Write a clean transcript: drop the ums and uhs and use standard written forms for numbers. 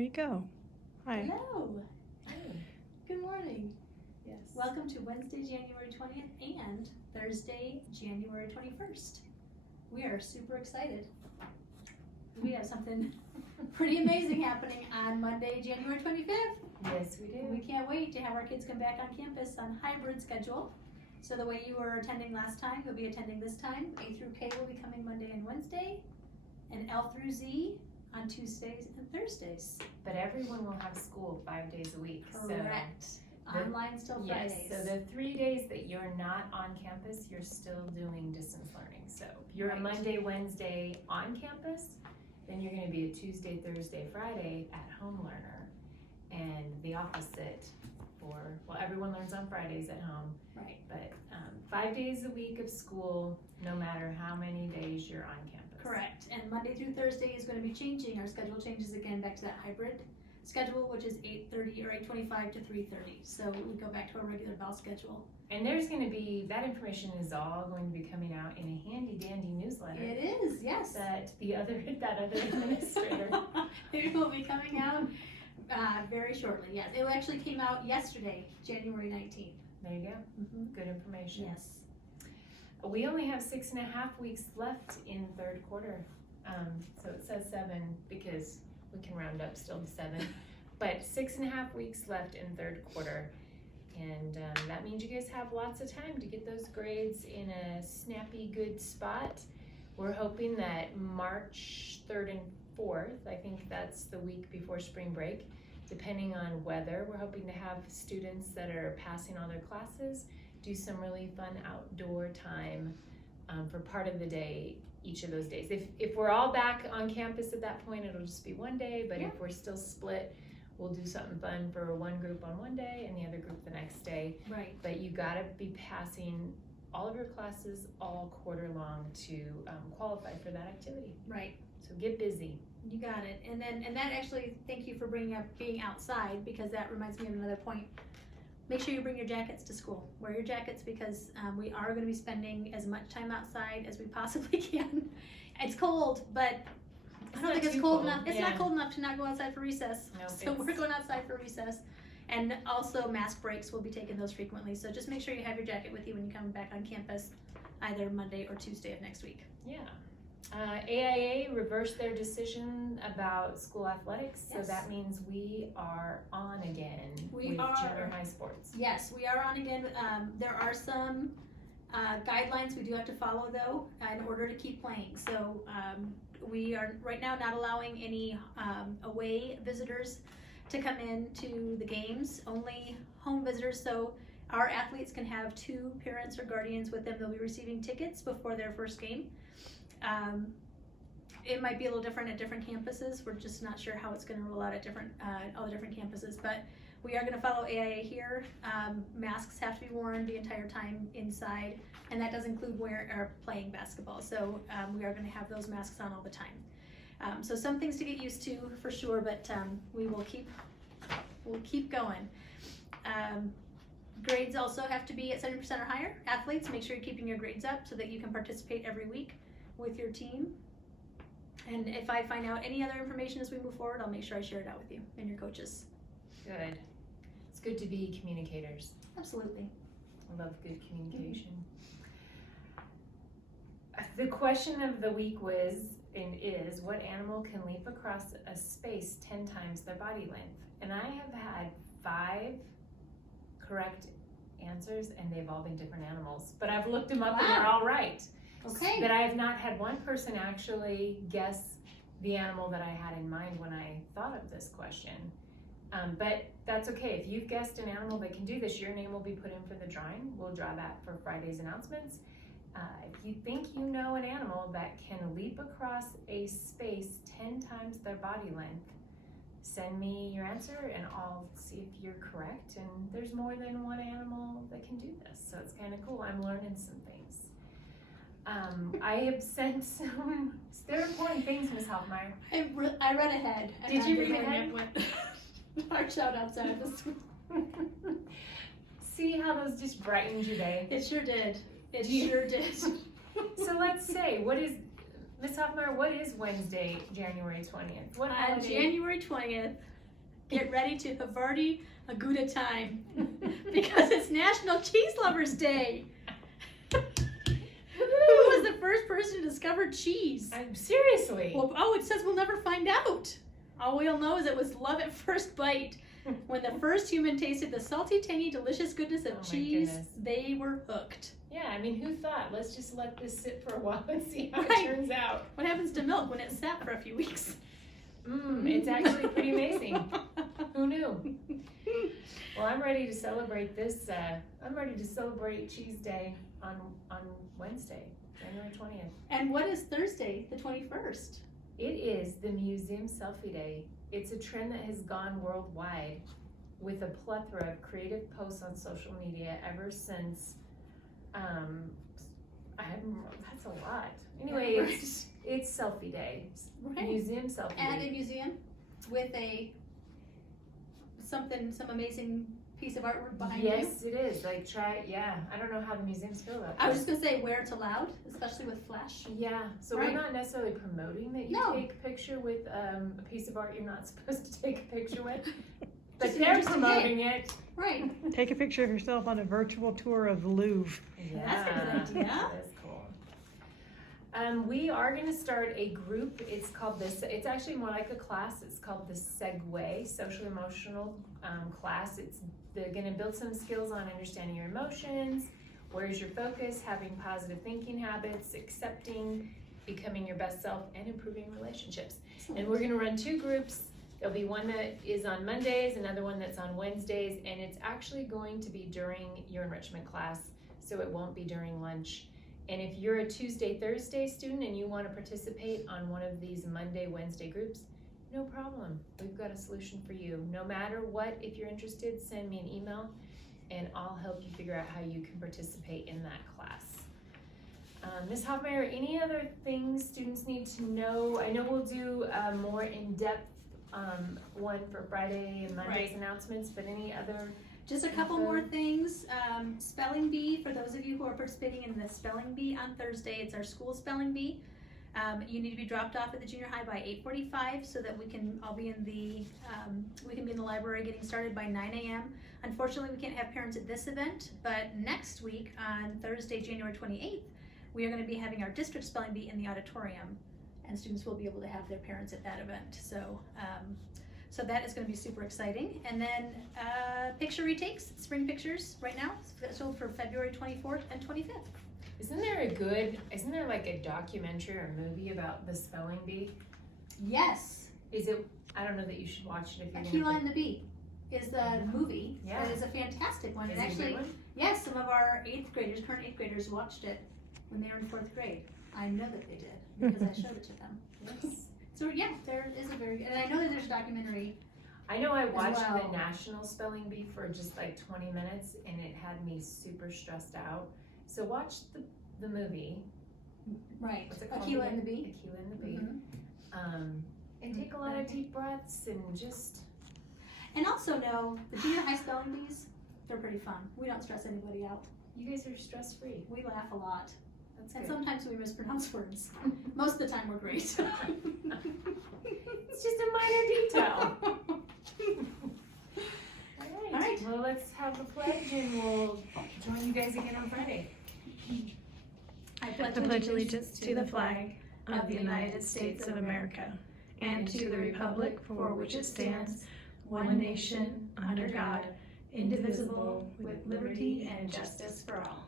you go. Hi. Hello. Hey. Good morning. Yes. Welcome to Wednesday, January 20th and Thursday, January 21st. We are super excited. We have something pretty amazing happening on Monday, January 25th. Yes, we do. We can't wait to have our kids come back on campus on hybrid schedule. So the way you were attending last time, you'll be attending this time. A through K will be coming Monday and Wednesday, and L through Z on Tuesdays and Thursdays. But everyone will have school 5 days a week. Correct. Online still Fridays. Yes, so the 3 days that you're not on campus, you're still doing distance learning. So if you're a Monday, Wednesday on campus, then you're gonna be a Tuesday, Thursday, Friday at home learner. And the opposite for, well, everyone learns on Fridays at home. Right. But 5 days a week of school, no matter how many days you're on campus. Correct. And Monday through Thursday is going to be changing. Our schedule changes again back to that hybrid schedule, which is 8:30 or 8:25 to 3:30. So we go back to our regular bell schedule. And there's going to be, that information is all going to be coming out in a handy dandy newsletter. It is, yes. That other administrator. It will be coming out very shortly, yes. It actually came out yesterday, January 19th. There you go. Mm-hmm. Good information. Yes. We only have 6.5 weeks left in third quarter. So it says 7 because we can round up still to 7. But 6.5 weeks left in third quarter. And that means you guys have lots of time to get those grades in a snappy, good spot. We're hoping that March 3rd and 4th, I think that's the week before spring break, depending on weather, we're hoping to have students that are passing all their classes do some really fun outdoor time for part of the day each of those days. If we're all back on campus at that point, it'll just be one day, but if we're still split, we'll do something fun for one group on one day and the other group the next day. Right. But you gotta be passing all of your classes all quarter long to qualify for that activity. Right. So get busy. You got it. And that actually, thank you for bringing up being outside, because that reminds me of another point. Make sure you bring your jackets to school. Wear your jackets because we are going to be spending as much time outside as we possibly can. It's cold, but I don't think it's cold enough. It's not cold enough to not go outside for recess. Nope, So we're going outside for recess. And also mask breaks, we'll be taking those frequently. So just make sure you have your jacket with you when you come back on campus, either Monday or Tuesday of next week. Yeah. AIA reversed their decision about school athletics, so that means we are on again with junior high sports. Yes, we are on again. There are some guidelines we do have to follow, though, in order to keep playing. So we are right now not allowing any away visitors to come in to the games, only home visitors. So our athletes can have 2 parents or guardians with them. They'll be receiving tickets before their first game. It might be a little different at different campuses. We're just not sure how it's going to roll out at all the different campuses, but we are going to follow AIA here. Masks have to be worn the entire time inside, and that does include playing basketball. So we are going to have those masks on all the time. So some things to get used to for sure, but we'll keep going. Grades also have to be at 70% or higher. Athletes, make sure you're keeping your grades up so that you can participate every week with your team. And if I find out any other information as we move forward, I'll make sure I share it out with you and your coaches. Good. It's good to be communicators. Absolutely. I love good communication. The question of the week was and is, what animal can leap across a space 10 times their body length? And I have had 5 correct answers, and they've all been different animals. But I've looked them up and they're all right. Okay. But I have not had one person actually guess the animal that I had in mind when I thought of this question. But that's okay. If you've guessed an animal that can do this, your name will be put in for the drawing. We'll draw that for Friday's announcements. If you think you know an animal that can leap across a space 10 times their body length, send me your answer and I'll see if you're correct. And there's more than one animal that can do this, so it's kind of cool. I'm learning some things. I have sent some, there are important things, Ms. Hoffmeyer. I read ahead. Did you read ahead? Our shout outs out of this. See how those just brightened your day? It sure did. It sure did. So let's say, Ms. Hoffmeyer, what is Wednesday, January 20th? What On holiday? January 20th, get ready to Havarti a Gouda time because it's National Cheese Lovers Day. Who was the first person to discover cheese? Seriously. Well, it says we'll never find out. All we'll know is it was love at first bite. When the first human tasted the salty, tangy, delicious goodness of Oh my cheese, goodness. they were hooked. Yeah, I mean, who thought? Let's just let this sit for a while and see how Right. it turns out. What happens to milk when it's sat for a few weeks? It's actually pretty amazing. Who knew? Well, I'm ready to celebrate this. I'm ready to celebrate Cheese Day on Wednesday, January 20th. And what is Thursday, the 21st? It is the Museum Selfie Day. It's a trend that has gone worldwide with a plethora of creative posts on social media ever since. That's a lot. Anyway, Yeah, right. it's Selfie Day. Right. Museum Selfie At Day. a museum with some amazing piece of artwork behind you. Yes, it is. Like, I don't know how the museums feel about I was this. just gonna say where it's allowed, especially with flash. Yeah, so Right. we're not necessarily promoting that you No. take a picture with a piece of art you're not supposed to take a picture with. But Just an they're interesting promoting it. Right. Take a picture of yourself on a virtual tour of the Louvre. Yeah, That's a good idea. That is cool. We are going to start a group. It's called this. It's actually more like a class. It's called the Segue Social Emotional class. They're going to build some skills on understanding your emotions. Where's your focus? Having positive thinking habits, accepting, becoming your best self, and improving relationships. And we're going to run 2 groups. There'll be one that is on Mondays, another one that's on Wednesdays, and it's actually going to be during your enrichment class, so it won't be during lunch. And if you're a Tuesday, Thursday student and you want to participate on one of these Monday, Wednesday groups, no problem. We've got a solution for you. No matter what, if you're interested, send me an email and I'll help you figure out how you can participate in that class. Ms. Hoffmeyer, any other things students need to know? I know we'll do a more in-depth one for Friday and Monday's Right. announcements, but any other? Just a couple more things. Spelling bee, for those of you who are participating in the spelling bee on Thursday, it's our school spelling bee. You need to be dropped off at the junior high by 8:45 so that we can all be in the library getting started by 9 a.m. Unfortunately, we can't have parents at this event, but next week on Thursday, January 28th, we are going to be having our district spelling bee in the auditorium, and students will be able to have their parents at that event. So that is going to be super exciting. And then picture retakes, spring pictures right now, scheduled for February 24th and 25th. Isn't there like a documentary or movie about the spelling bee? Yes, Is it, I don't know that you should watch it if you're Aquila gonna. and the Bee is the movie. Yeah. It is a fantastic one. Is And it a actually, good one? yes, some of our current 8th graders watched it when they were in 4th grade. I know that they did because I showed it to them. Yes. So yeah, there is a very good, and I know that there's a documentary. I know I watched well. the National Spelling Bee for just like 20 minutes and it had me super stressed out. So watch the movie. Right. What's it called Aquila again? and the Bee. Aquila and the Bee. Mhm. And take a lot of deep breaths and just. And also know the junior high spelling bees, they're pretty fun. We don't stress anybody out. You guys are stress free. We laugh a lot. That's And good. sometimes we mispronounce words. Most of the time we're great. It's just a minor detail. All right. Well, let's have the pledge and we'll join you guys again on Friday. I I pledge allegiance to the flag of the United States of America and to the republic for which it stands, one nation, under God, indivisible, with liberty and justice for all.